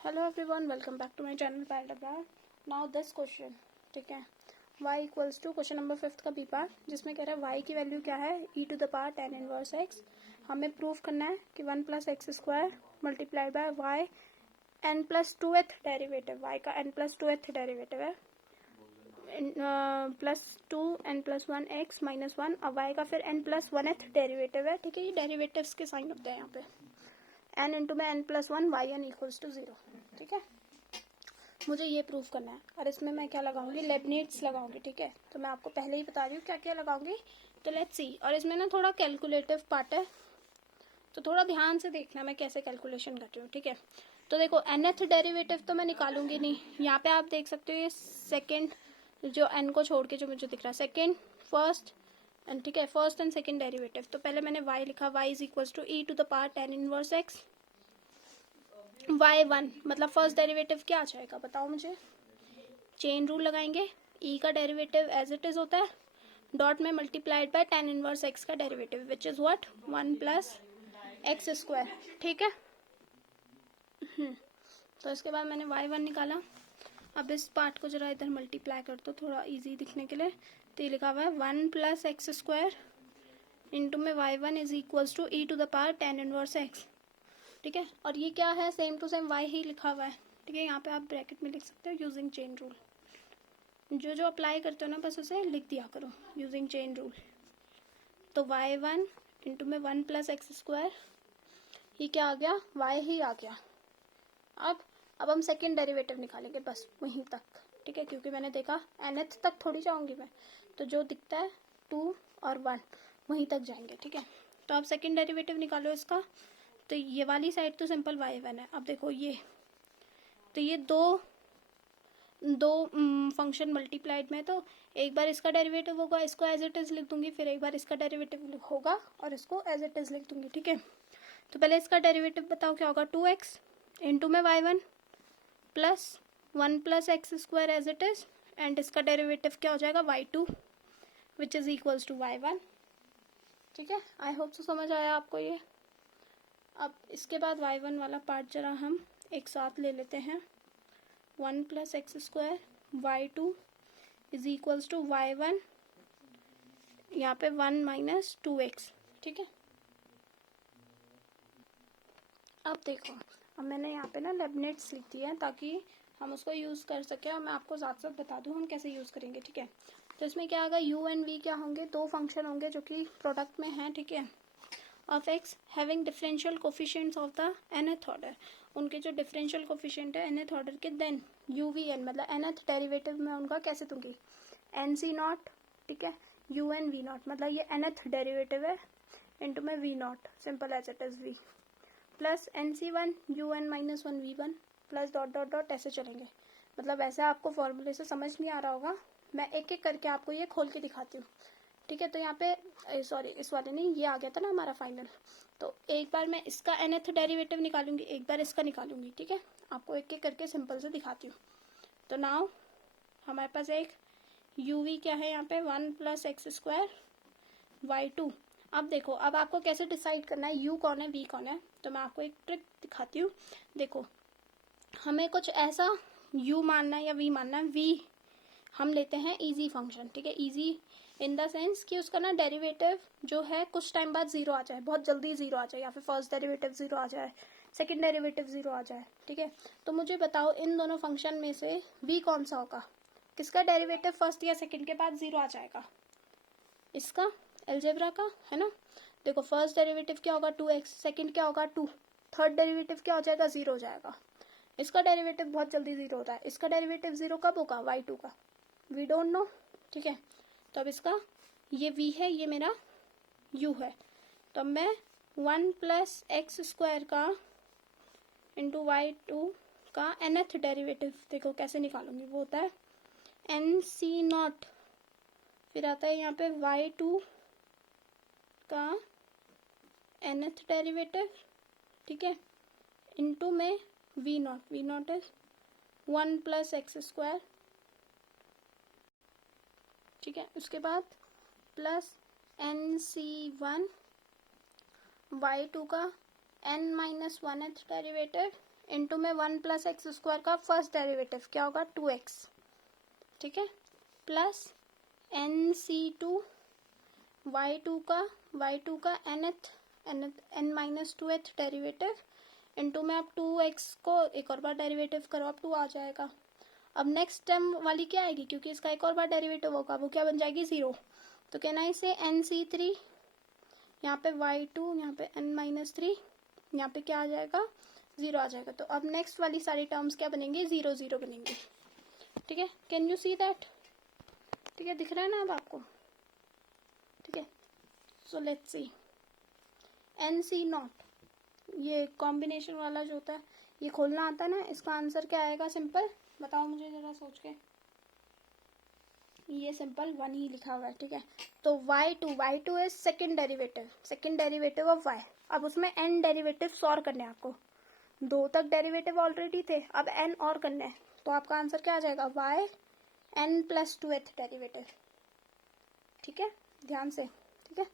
Hello everyone, welcome back to my channel paragraph. Now this question, ठीक है, y equals to question number 5 का B part, जिसमें कह रहा है y की वैल्यू क्या है, e to the power tan inverse x। हमें प्रूव करना है कि 1 plus x square multiplied by y n plus 2th derivative, y का n प्लस 2th डेरिवेटिव है plus 2 n plus 1 x minus 1, अब y का फिर n प्लस 1th डेरिवेटिव है। ठीक है, ये डेरिवेटिव्स के साइन होते हैं यहाँ पे, n इंटू में n plus 1 y n equals to 0। ठीक है, मुझे ये प्रूव करना है और इसमें मैं क्या लगाऊंगी, लेबनिट्स लगाऊंगी। ठीक है, तो मैं आपको पहले ही बता रही हूँ क्या क्या लगाऊंगी, तो लेट्स सी। और इसमें ना थोड़ा कैलकुलेटिव पार्ट है, तो थोड़ा ध्यान से देखना मैं कैसे कैलकुलेशन कर रही हूँ। ठीक है, तो देखो nth डेरिवेटिव तो मैं निकालूंगी नहीं, यहाँ पे आप देख सकते हो ये सेकेंड जो n को छोड़ के जो मुझे दिख रहा है, सेकेंड फर्स्ट एंड, ठीक है, फर्स्ट एंड सेकेंड डेरिवेटिव। तो पहले मैंने y लिखा, y is equals to e to the power tan inverse x y1, मतलब फर्स्ट डेरिवेटिव क्या आ जाएगा बताओ मुझे। चेन रूल लगाएंगे, e का डेरिवेटिव एज इट इज होता है, डॉट में multiplied by tan inverse x का derivative which is what 1 plus x square. ठीक है, तो इसके बाद मैंने y1 निकाला। अब इस पार्ट को जरा इधर मल्टीप्लाई कर दो थोड़ा इजी दिखने के लिए, तो ये लिखा हुआ है 1 प्लस एक्स स्क्वायर इंटू में y1 is equals to e to the power tan inverse x। ठीक है, और ये क्या है, सेम टू सेम y ही लिखा हुआ है। ठीक है, यहाँ पे आप ब्रैकेट में लिख सकते हो यूजिंग चेन रूल, जो जो अप्लाई करते हो ना बस उसे लिख दिया करो यूजिंग चेन रूल। तो y1 इंटू में 1 प्लस एक्स स्क्वायर, ये क्या आ गया, y ही आ गया। अब हम सेकेंड डेरिवेटिव निकालेंगे बस वहीं तक। ठीक है, क्योंकि मैंने देखा nth तक थोड़ी जाऊंगी मैं, तो जो दिखता है 2 और 1 वहीं तक जाएंगे। ठीक है, तो आप सेकेंड डेरिवेटिव निकालो इसका, तो ये वाली साइड तो सिंपल y1 है। अब देखो ये, तो ये दो फंक्शन मल्टीप्लाइड में, तो एक बार इसका डेरिवेटिव होगा, इसको एज इट इज लिख दूंगी, फिर एक बार इसका डेरिवेटिव होगा और इसको एज इट इज लिख दूंगी। ठीक है, तो पहले इसका डेरिवेटिव बताओ क्या होगा, 2x इंटू में y1 plus 1 plus x square as it is, and इसका डेरिवेटिव क्या हो जाएगा y2 which is equals to y1। ठीक है, आई होप सो समझ आया आपको ये। अब इसके बाद y1 वाला पार्ट जरा हम एक साथ ले लेते हैं, 1 plus x square y2 is equals to y1, यहाँ पे 1 माइनस 2x। ठीक है, अब देखो, अब मैंने यहाँ पे ना लेबनिट्स लिख दिया है ताकि हम उसको यूज़ कर सकें, और मैं आपको साथ साथ बता दूँ हम कैसे यूज़ करेंगे। ठीक है, तो इसमें क्या होगा, u एंड v क्या होंगे, दो फंक्शन होंगे जो कि प्रोडक्ट में हैं। ठीक है, of x having differential coefficients of the nth order, उनके जो डिफरेंशियल कोफिशिएंट है nth ऑर्डर के, देन u v n मतलब nth डेरिवेटिव में उनका कैसे दूंगी, n c नॉट। ठीक है, u n v नॉट मतलब ये nth डेरिवेटिव है इंटू में v naught, simple as it is v, plus n C one u n माइनस 1 v one, plus dot dot dot ऐसे चलेंगे। मतलब ऐसे आपको फॉर्मूले से समझ नहीं आ रहा होगा, मैं एक एक करके आपको ये खोल के दिखाती हूँ। ठीक है, तो यहाँ पे सॉरी इस वाले नहीं, ये आ गया था ना हमारा फाइनल, तो एक बार मैं इसका nth डेरिवेटिव निकालूंगी, एक बार इसका निकालूंगी। ठीक है, आपको एक एक करके सिंपल से दिखाती हूँ। तो नाउ हमारे पास एक यू वी क्या है यहाँ पे, 1 प्लस एक्स स्क्वायर y2। अब देखो, अब आपको कैसे डिसाइड करना है u कौन है v कौन है, तो मैं आपको एक ट्रिक दिखाती हूँ। देखो, हमें कुछ ऐसा u मानना है या v मानना है, v हम लेते हैं इजी फंक्शन। ठीक है, इजी इन द सेंस कि उसका ना डेरिवेटिव जो है कुछ टाइम बाद जीरो आ जाए, बहुत जल्दी जीरो आ जाए, या फिर फर्स्ट डेरिवेटिव जीरो आ जाए, सेकंड डेरिवेटिव जीरो आ जाए। ठीक है, तो मुझे बताओ इन दोनों फंक्शन में से v कौन सा होगा, किसका डेरिवेटिव फर्स्ट या सेकंड के बाद जीरो आ जाएगा, इसका एलजेब्रा का है ना। देखो, फर्स्ट डेरिवेटिव क्या होगा 2x, सेकंड क्या होगा 2, थर्ड डेरिवेटिव क्या हो जाएगा, जीरो हो जाएगा। इसका डेरिवेटिव बहुत जल्दी जीरो होता है, इसका डेरिवेटिव जीरो कब होगा, y2 का, वी डोंट नो। ठीक है, तो अब इसका ये v है, ये मेरा u है, तो अब मैं 1 प्लस एक्स स्क्वायर का इंटू y2 का nth डेरिवेटिव देखो कैसे निकालूंगी, वो होता है एन सी नॉट, फिर आता है यहाँ पे y2 का nth डेरिवेटिव। ठीक है, इंटू में v not is 1 plus x square. ठीक है, उसके बाद plus n C one y2 का n minus 1th derivative into में 1 प्लस एक्स स्क्वायर का फर्स्ट डेरिवेटिव क्या होगा 2x, ठीक है, प्लस NC2 y2 का n minus 2th derivative into में आप 2x को एक और बार डेरिवेटिव करो, अब 2 आ जाएगा। अब नेक्स्ट टर्म वाली क्या आएगी, क्योंकि इसका एक और बार डेरिवेटिव होगा, वो क्या बन जाएगी 0। तो कहना है इसे NC3, यहाँ पे y2, यहाँ पे n माइनस 3, यहाँ पे क्या आ जाएगा 0 आ जाएगा। तो अब नेक्स्ट वाली सारी टर्म्स क्या बनेंगे 0 0 बनेंगे, ठीक है। कैन यू सी दैट, ठीक है, दिख रहा है ना अब आपको, ठीक है। सो लेट्स सी NC0, ये कॉम्बिनेशन वाला जो होता है ये खोलना आता है ना, इसका आंसर क्या आएगा सिंपल, बताओ मुझे जरा सोच के। ये सिंपल 1 ही लिखा हुआ है, ठीक है। तो y2 is second derivative of y। अब उसमें n डेरिवेटिव और करने हैं आपको, 2 तक डेरिवेटिव ऑलरेडी थे, अब n और करने हैं। तो आपका आंसर क्या आ जाएगा y n plus 2th derivative, ठीक है, ध्यान से, ठीक है।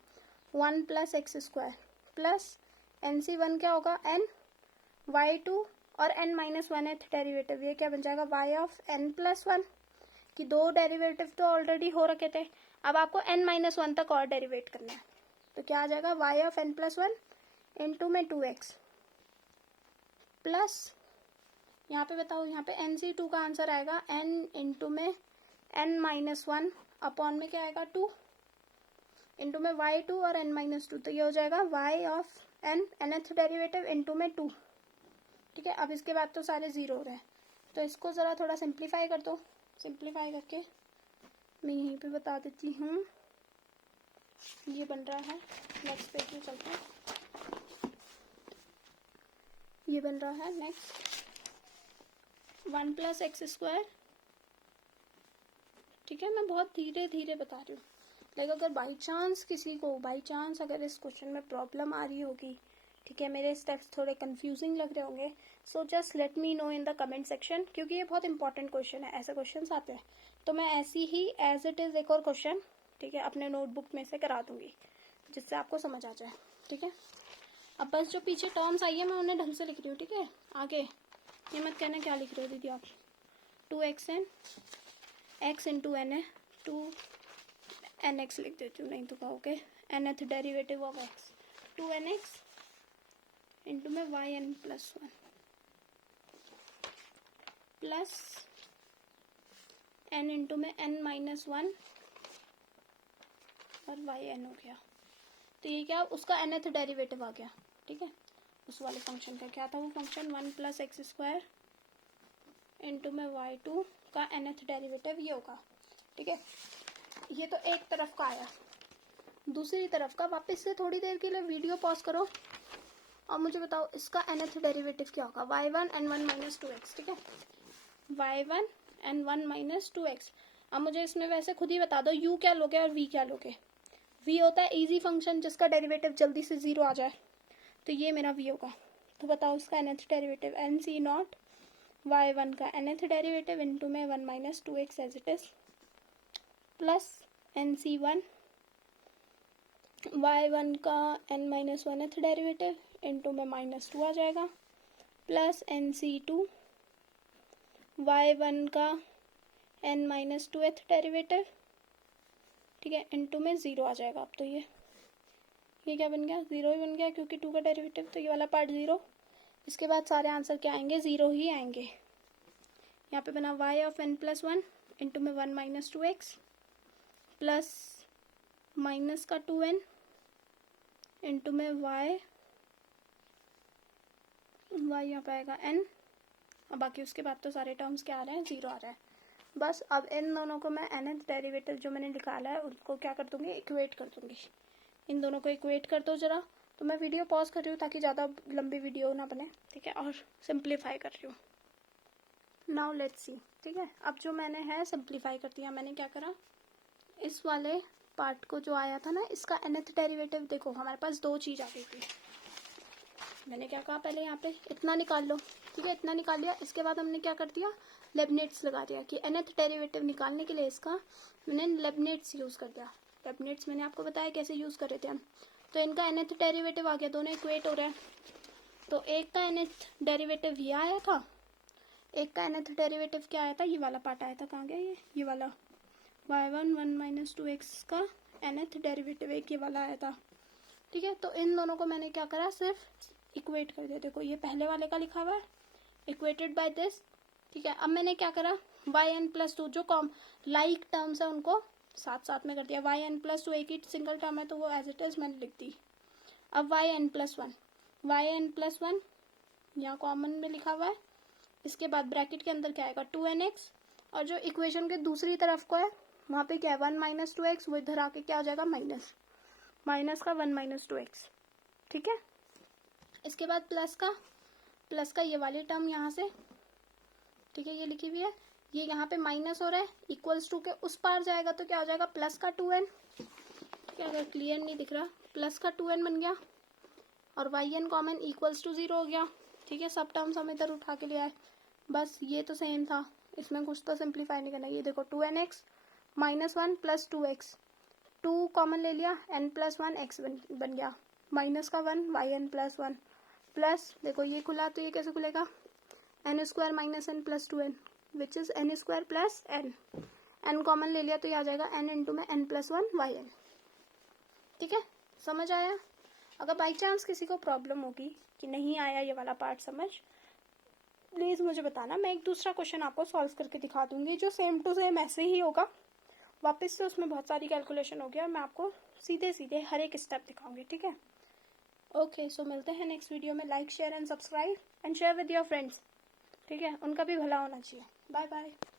1 plus x square plus NC1 क्या होगा n y2 और n माइनस 1th डेरिवेटिव, ये क्या बन जाएगा y ऑफ n प्लस 1, कि 2 डेरिवेटिव तो ऑलरेडी हो रखे थे, अब आपको n माइनस 1 तक और डेरिवेट करना है। तो क्या आ जाएगा y of n plus 1 into में 2x प्लस, यहाँ पे बताओ, यहाँ पे NC2 का आंसर आएगा n इंटू में n माइनस 1 अपॉन में क्या आएगा 2 इंटू में y2 और n माइनस 2, तो ये हो जाएगा y of n nth derivative into में 2, ठीक है। अब इसके बाद तो सारे 0 हो रहे हैं, तो इसको ज़रा थोड़ा सिंप्लीफाई कर दो, सिंप्लीफाई करके मैं यहीं पे बता देती हूँ। ये बन रहा है, नेक्स्ट पेज में चलते हैं, ये बन रहा है नेक्स्ट 1 प्लस एक्स स्क्वायर, ठीक है। मैं बहुत धीरे धीरे बता रही हूँ, लाइक अगर बाई चांस अगर इस क्वेश्चन में प्रॉब्लम आ रही होगी, ठीक है, मेरे स्टेप्स थोड़े कंफ्यूजिंग लग रहे होंगे, so just let me know in the comment section, क्योंकि ये बहुत इंपॉर्टेंट क्वेश्चन है, ऐसे क्वेश्चन आते हैं। तो मैं ऐसी ही एज इट इज़ एक और क्वेश्चन, ठीक है, अपने नोटबुक में से करा दूंगी, जिससे आपको समझ आ जाए, ठीक है। अब बस जो पीछे टर्म्स आई है मैं उन्हें ढंग से लिख रही हूँ, ठीक है। आगे ये मत कहना क्या लिख रहे हो दीदी आप, 2xn x इंटू एन है, 2nx लिख देती हूँ, नहीं तो कहोगे nth derivative of x, 2nx into में yn plus 1 plus n into में n माइनस 1 और yn हो गया। तो ये क्या, उसका nth डेरिवेटिव आ गया, ठीक है। उस वाले फंक्शन का क्या था वो function, 1 plus x square into में y2 का nth डेरिवेटिव ये होगा, ठीक है। ये तो एक तरफ का आया, दूसरी तरफ का वापस से थोड़ी देर के लिए वीडियो पॉज करो और मुझे बताओ इसका nth डेरिवेटिव क्या होगा, y1 n 1 माइनस 2x, ठीक है, y1 n 1 माइनस 2x। अब मुझे इसमें वैसे खुद ही बता दो u क्या लोगे और v क्या लोगे। v होता है इजी फंक्शन जिसका डेरिवेटिव जल्दी से 0 आ जाए, तो ये मेरा v होगा। तो बताओ इसका nth डेरिवेटिव NC0 y1 का nth डेरिवेटिव इंटू में 1 minus 2x as it is plus NC1 y1 का n minus 1th derivative into में माइनस 2 आ जाएगा प्लस NC2 y1 का n माइनस 2th डेरिवेटिव, ठीक है, इंटू में 0 आ जाएगा। अब तो ये क्या बन गया, 0 ही बन गया, क्योंकि 2 का डेरिवेटिव, तो ये वाला पार्ट 0। इसके बाद सारे आंसर क्या आएंगे, 0 ही आएंगे। यहाँ पे बना y of n plus 1 into में 1 माइनस 2x प्लस माइनस का 2n इंटू में y यहाँ पे आएगा n। अब बाकी उसके बाद तो सारे टर्म्स क्या आ रहे हैं, 0 आ रहा है। बस अब इन दोनों को मैं nth डेरिवेटिव जो मैंने निकाला है उनको क्या कर दूंगी, इक्वेट कर दूंगी। इन दोनों को इक्वेट कर दो जरा। तो मैं वीडियो पॉज कर रही हूँ ताकि ज़्यादा लंबी वीडियो ना बने, ठीक है, और सिंप्लीफाई कर रही हूँ। नाउ लेट्स सी, ठीक है। अब जो मैंने है सिंप्लीफाई कर दिया, मैंने क्या करा, इस वाले पार्ट को जो आया था ना, इसका nth डेरिवेटिव देखो हमारे पास 2 चीज़ आ गई थी। मैंने क्या कहा, पहले यहाँ पे इतना निकाल लो, ठीक है, इतना निकाल लिया। इसके बाद हमने क्या कर दिया, लेबनिट्स लगा दिया कि nth डेरिवेटिव निकालने के लिए इसका मैंने लेबनिट्स यूज़ कर दिया। लेबनिट्स मैंने आपको बताया कैसे यूज़ कर रहे थे हम। तो इनका nth डेरिवेटिव आ गया, दोनों इक्वेट हो रहा है। तो एक का nth डेरिवेटिव ये आया था, एक का nth डेरिवेटिव क्या आया था, ये वाला पार्ट आया था, कहाँ गया ये वाला y1 1 माइनस 2x का nth डेरिवेटिव एक ये वाला आया था, ठीक है। तो इन दोनों को मैंने क्या करा, सिर्फ इक्वेट कर दिया। देखो ये पहले वाले का लिखा हुआ है, इक्वेटेड बाय दिस, ठीक है। अब मैंने क्या करा, yn+2 जो लाइक टर्म्स है उनको साथ साथ में कर दिया। yn+2 एक ही सिंगल टर्म है तो वो एज इट इज मैंने लिख दी। अब yn+1 यहाँ कॉमन में लिखा हुआ है, इसके बाद ब्रैकेट के अंदर क्या आएगा 2nx, और जो इक्वेशन के दूसरी तरफ को है वहाँ पे क्या है 1 माइनस 2x, वो इधर आके क्या हो जाएगा माइनस का 1 माइनस 2x, ठीक है। इसके बाद प्लस का ये वाली टर्म यहाँ से, ठीक है, ये लिखी हुई है, ये यहाँ पे माइनस हो रहा है, इक्वल्स टू के उस पार जाएगा तो क्या हो जाएगा प्लस का 2n, ठीक है। अगर क्लियर नहीं दिख रहा, प्लस का 2n बन गया, और yn कॉमन इक्वल्स टू 0 हो गया, ठीक है। सब टर्म्स हम इधर उठा के ले आए, बस ये तो सेम था, इसमें कुछ तो सिंप्लीफाई नहीं करना। ये देखो 2nx minus 1 plus 2x, 2 common ले लिया, n+1 x बन गया, माइनस का 1 yn+1 प्लस, देखो ये खुला तो ये कैसे खुलेगा, n² minus n plus 2n which is n² plus n common ले लिया तो ये आ जाएगा n इंटू में n+1 yn, ठीक है। समझ आया? अगर बाई चांस किसी को प्रॉब्लम होगी कि नहीं आया ये वाला पार्ट समझ, प्लीज़ मुझे बताना, मैं एक दूसरा क्वेश्चन आपको सॉल्व करके दिखा दूंगी जो सेम टू सेम ऐसे ही होगा, वापस से उसमें बहुत सारी कैलकुलेशन होगी और मैं आपको सीधे सीधे हर एक स्टेप दिखाऊंगी, ठीक है। ओके, सो मिलते हैं नेक्स्ट वीडियो में। Like share and subscribe and share with your friends, ठीक है, उनका भी भला होना चाहिए। Bye bye.